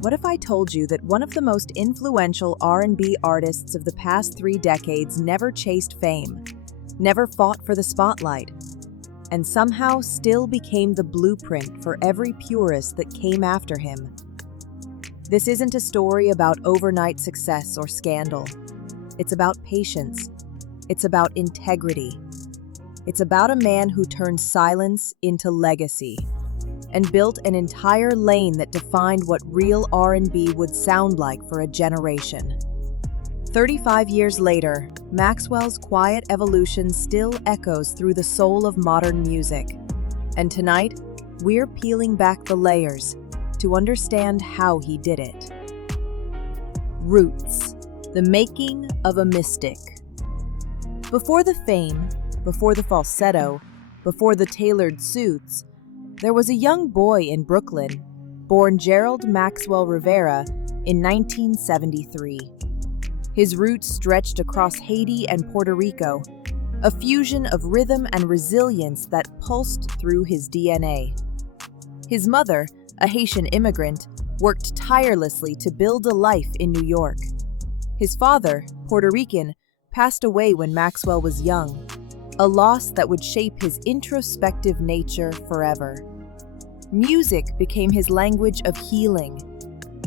What if I told you that one of the most influential R&B artists of the past 3 decades never chased fame, never fought for the spotlight, and somehow still became the blueprint for every purist that came after him? This isn't a story about overnight success or scandal. It's about patience. It's about integrity. It's about a man who turned silence into legacy and built an entire lane that defined what real R&B would sound like for a generation. 35 years later, Maxwell's quiet evolution still echoes through the soul of modern music. And tonight, we're peeling back the layers to understand how he did it. Roots, the making of a mystic. Before the fame, before the falsetto, before the tailored suits, there was a young boy in Brooklyn, born Gerald Maxwell Rivera in 1973. His roots stretched across Haiti and Puerto Rico, a fusion of rhythm and resilience that pulsed through his DNA. His mother, a Haitian immigrant, worked tirelessly to build a life in New York. His father, Puerto Rican, passed away when Maxwell was young, a loss that would shape his introspective nature forever. Music became his language of healing.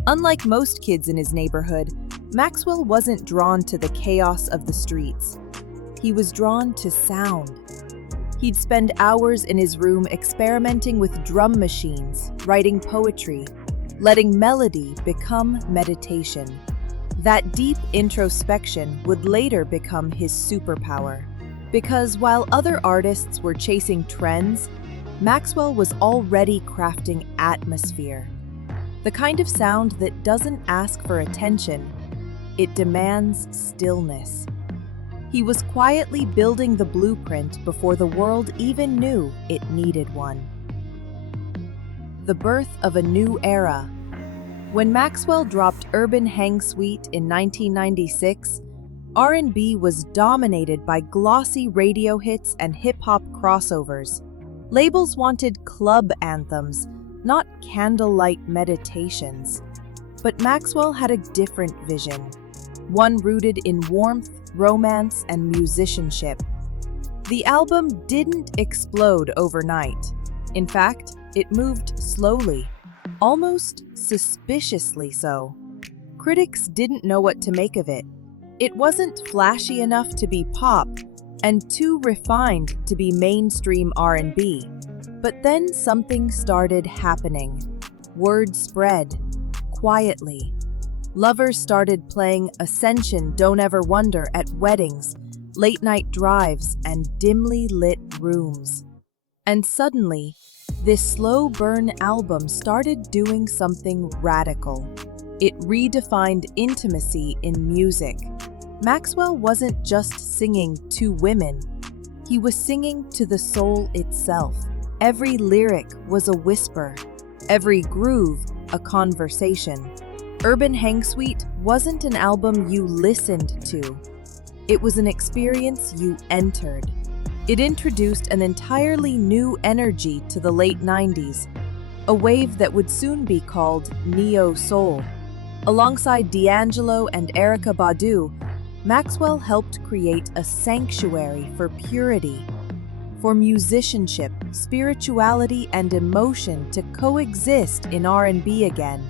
Unlike most kids in his neighborhood, Maxwell wasn't drawn to the chaos of the streets. He was drawn to sound. He'd spend hours in his room experimenting with drum machines, writing poetry, letting melody become meditation. That deep introspection would later become his superpower. Because while other artists were chasing trends, Maxwell was already crafting atmosphere. The kind of sound that doesn't ask for attention, it demands stillness. He was quietly building the blueprint before the world even knew it needed one. The birth of a new era. When Maxwell dropped Urban Hang Suite in 1996, R&B was dominated by glossy radio hits and hip-hop crossovers. Labels wanted club anthems, not candlelight meditations. But Maxwell had a different vision, one rooted in warmth, romance, and musicianship. The album didn't explode overnight. In fact, it moved slowly, almost suspiciously so. Critics didn't know what to make of it. It wasn't flashy enough to be pop, and too refined to be mainstream R&B. But then something started happening. Word spread, quietly. Lovers started playing Ascension Don't Ever Wonder at weddings, late-night drives, and dimly lit rooms. And suddenly, this slow burn album started doing something radical. It redefined intimacy in music. Maxwell wasn't just singing to women. He was singing to the soul itself. Every lyric was a whisper, every groove a conversation. Urban Hang Suite wasn't an album you listened to. It was an experience you entered. It introduced an entirely new energy to the late 90s, a wave that would soon be called neo-soul. Alongside D'Angelo and Erykah Badu, Maxwell helped create a sanctuary for purity, for musicianship, spirituality, and emotion to coexist in R&B again.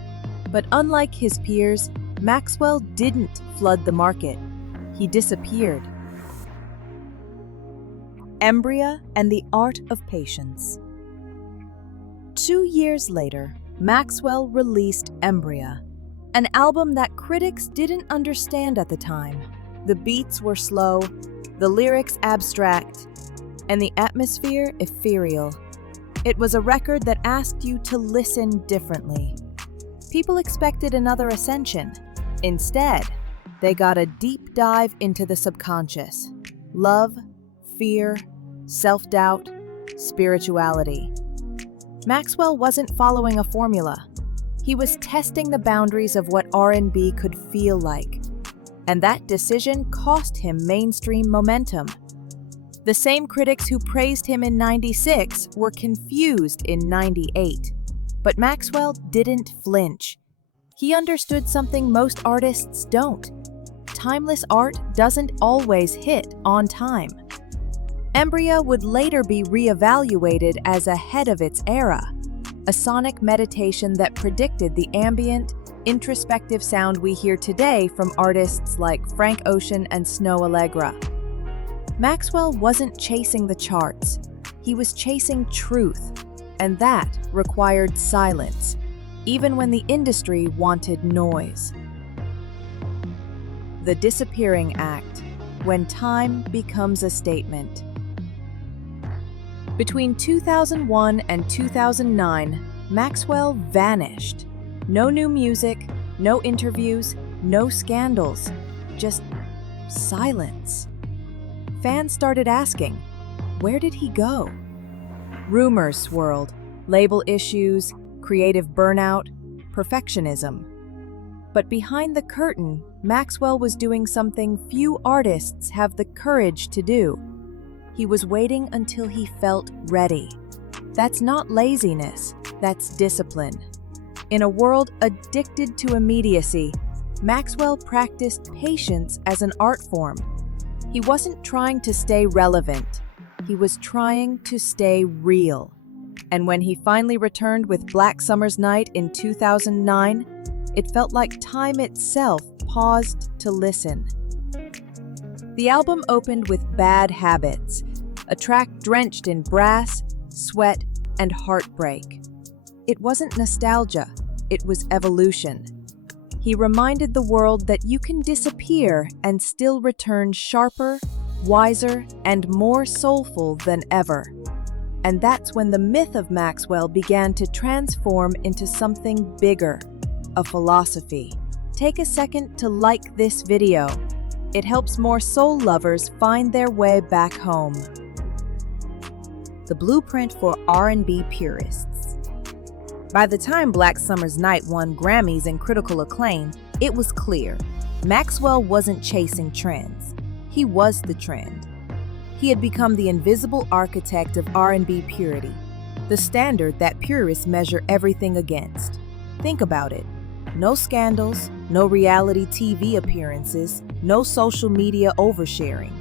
But unlike his peers, Maxwell didn't flood the market. He disappeared. EMBRYA and the Art of Patience. 2 years later, Maxwell released EMBRYA, an album that critics didn't understand at the time. The beats were slow, the lyrics abstract, and the atmosphere ethereal. It was a record that asked you to listen differently. People expected another Ascension. Instead, they got a deep dive into the subconscious. Love, fear, self-doubt, spirituality. Maxwell wasn't following a formula. He was testing the boundaries of what R&B could feel like. And that decision cost him mainstream momentum. The same critics who praised him in '96 were confused in '98. But Maxwell didn't flinch. He understood something most artists don't. Timeless art doesn't always hit on time. EMBRYA would later be reevaluated as ahead of its era, a sonic meditation that predicted the ambient, introspective sound we hear today from artists like Frank Ocean and Snow Allegra. Maxwell wasn't chasing the charts, he was chasing truth, and that required silence, even when the industry wanted noise. The Disappearing Act, when time becomes a statement. Between 2001 and 2009, Maxwell vanished. No new music, no interviews, no scandals, just silence. Fans started asking, where did he go? Rumors swirled, label issues, creative burnout, perfectionism. But behind the curtain, Maxwell was doing something few artists have the courage to do. He was waiting until he felt ready. That's not laziness, that's discipline. In a world addicted to immediacy, Maxwell practiced patience as an art form. He wasn't trying to stay relevant, he was trying to stay real. And when he finally returned with Black Summer's Night in 2009, it felt like time itself paused to listen. The album opened with Bad Habits, a track drenched in brass, sweat, and heartbreak. It wasn't nostalgia, it was evolution. He reminded the world that you can disappear and still return sharper, wiser, and more soulful than ever. And that's when the myth of Maxwell began to transform into something bigger, a philosophy. Take a second to like this video. It helps more soul lovers find their way back home. The blueprint for R&B purists. By the time Black Summer's Night won Grammys and critical acclaim, it was clear Maxwell wasn't chasing trends. He was the trend. He had become the invisible architect of R&B purity, the standard that purists measure everything against. Think about it. No scandals, no reality TV appearances, no social media oversharing,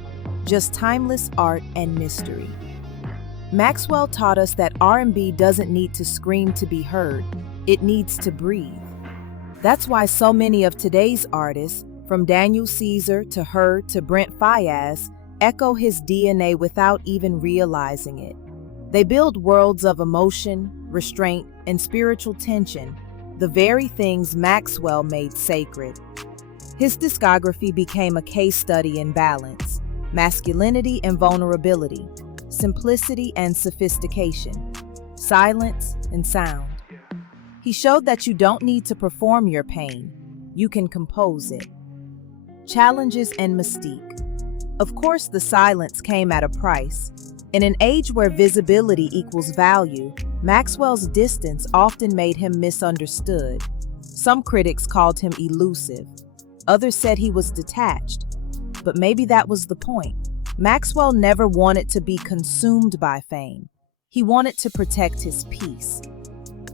just timeless art and mystery. Maxwell taught us that R&B doesn't need to scream to be heard, it needs to breathe. That's why so many of today's artists, from Daniel Caesar to H.E.R to Brent Faiyaz, echo his DNA without even realizing it. They build worlds of emotion, restraint, and spiritual tension, the very things Maxwell made sacred. His discography became a case study in balance, masculinity and vulnerability, simplicity and sophistication, silence and sound. He showed that you don't need to perform your pain, you can compose it. Challenges and mystique. Of course, the silence came at a price. In an age where visibility equals value, Maxwell's distance often made him misunderstood. Some critics called him elusive. Others said he was detached. But maybe that was the point. Maxwell never wanted to be consumed by fame. He wanted to protect his peace.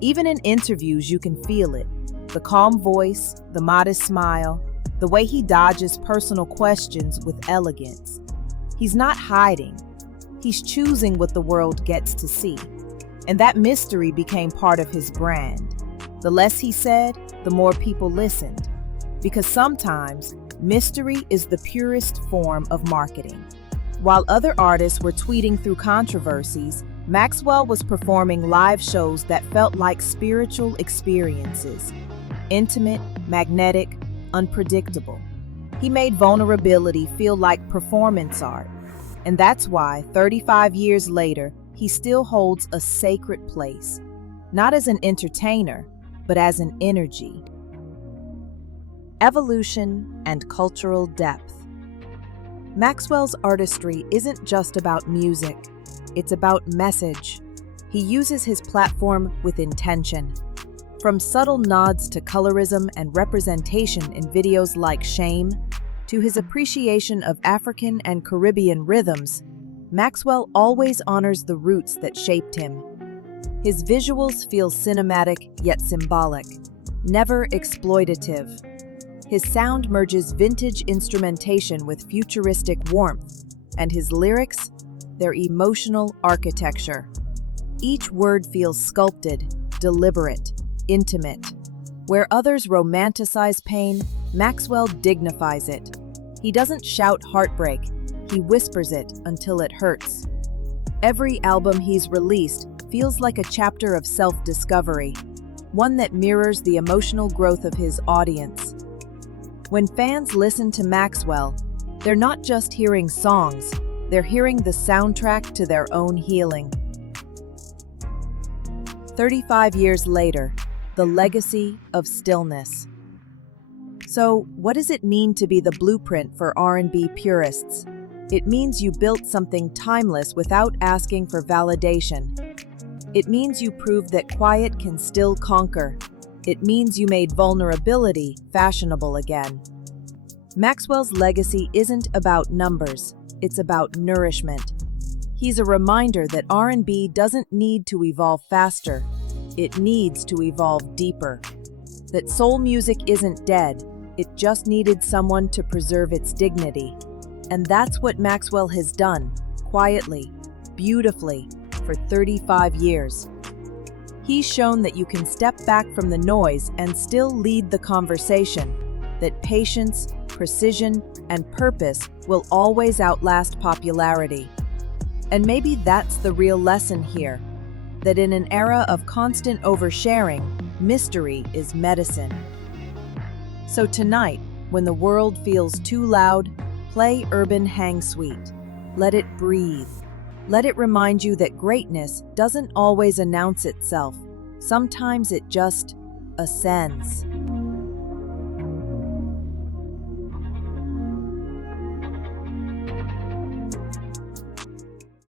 Even in interviews, you can feel it. The calm voice, the modest smile, the way he dodges personal questions with elegance. He's not hiding. He's choosing what the world gets to see. And that mystery became part of his brand. The less he said, the more people listened. Because sometimes, mystery is the purest form of marketing. While other artists were tweeting through controversies, Maxwell was performing live shows that felt like spiritual experiences. Intimate, magnetic, unpredictable. He made vulnerability feel like performance art. And that's why, 35 years later, he still holds a sacred place, not as an entertainer, but as an energy. Evolution and cultural depth. Maxwell's artistry isn't just about music, it's about message. He uses his platform with intention. From subtle nods to colorism and representation in videos like Shame, to his appreciation of African and Caribbean rhythms, Maxwell always honors the roots that shaped him. His visuals feel cinematic yet symbolic. never exploitative. His sound merges vintage instrumentation with futuristic warmth, and his lyrics, their emotional architecture. Each word feels sculpted, deliberate, intimate. Where others romanticize pain, Maxwell dignifies it. He doesn't shout heartbreak, he whispers it until it hurts. Every album he's released feels like a chapter of self-discovery, one that mirrors the emotional growth of his audience. When fans listen to Maxwell, they're not just hearing songs, they're hearing the soundtrack to their own healing. 35 years later, the legacy of stillness. So, what does it mean to be the blueprint for R&B purists? It means you built something timeless without asking for validation. It means you proved that quiet can still conquer. It means you made vulnerability fashionable again. Maxwell's legacy isn't about numbers, it's about nourishment. He's a reminder that R&B doesn't need to evolve faster, it needs to evolve deeper. That soul music isn't dead, it just needed someone to preserve its dignity. And that's what Maxwell has done, quietly, beautifully, for 35 years. He's shown that you can step back from the noise and still lead the conversation, that patience, precision, and purpose will always outlast popularity. And maybe that's the real lesson here, that in an era of constant oversharing, mystery is medicine. So tonight, when the world feels too loud, play Urban Hang Suite. Let it breathe. Let it remind you that greatness doesn't always announce itself. Sometimes it just ascends.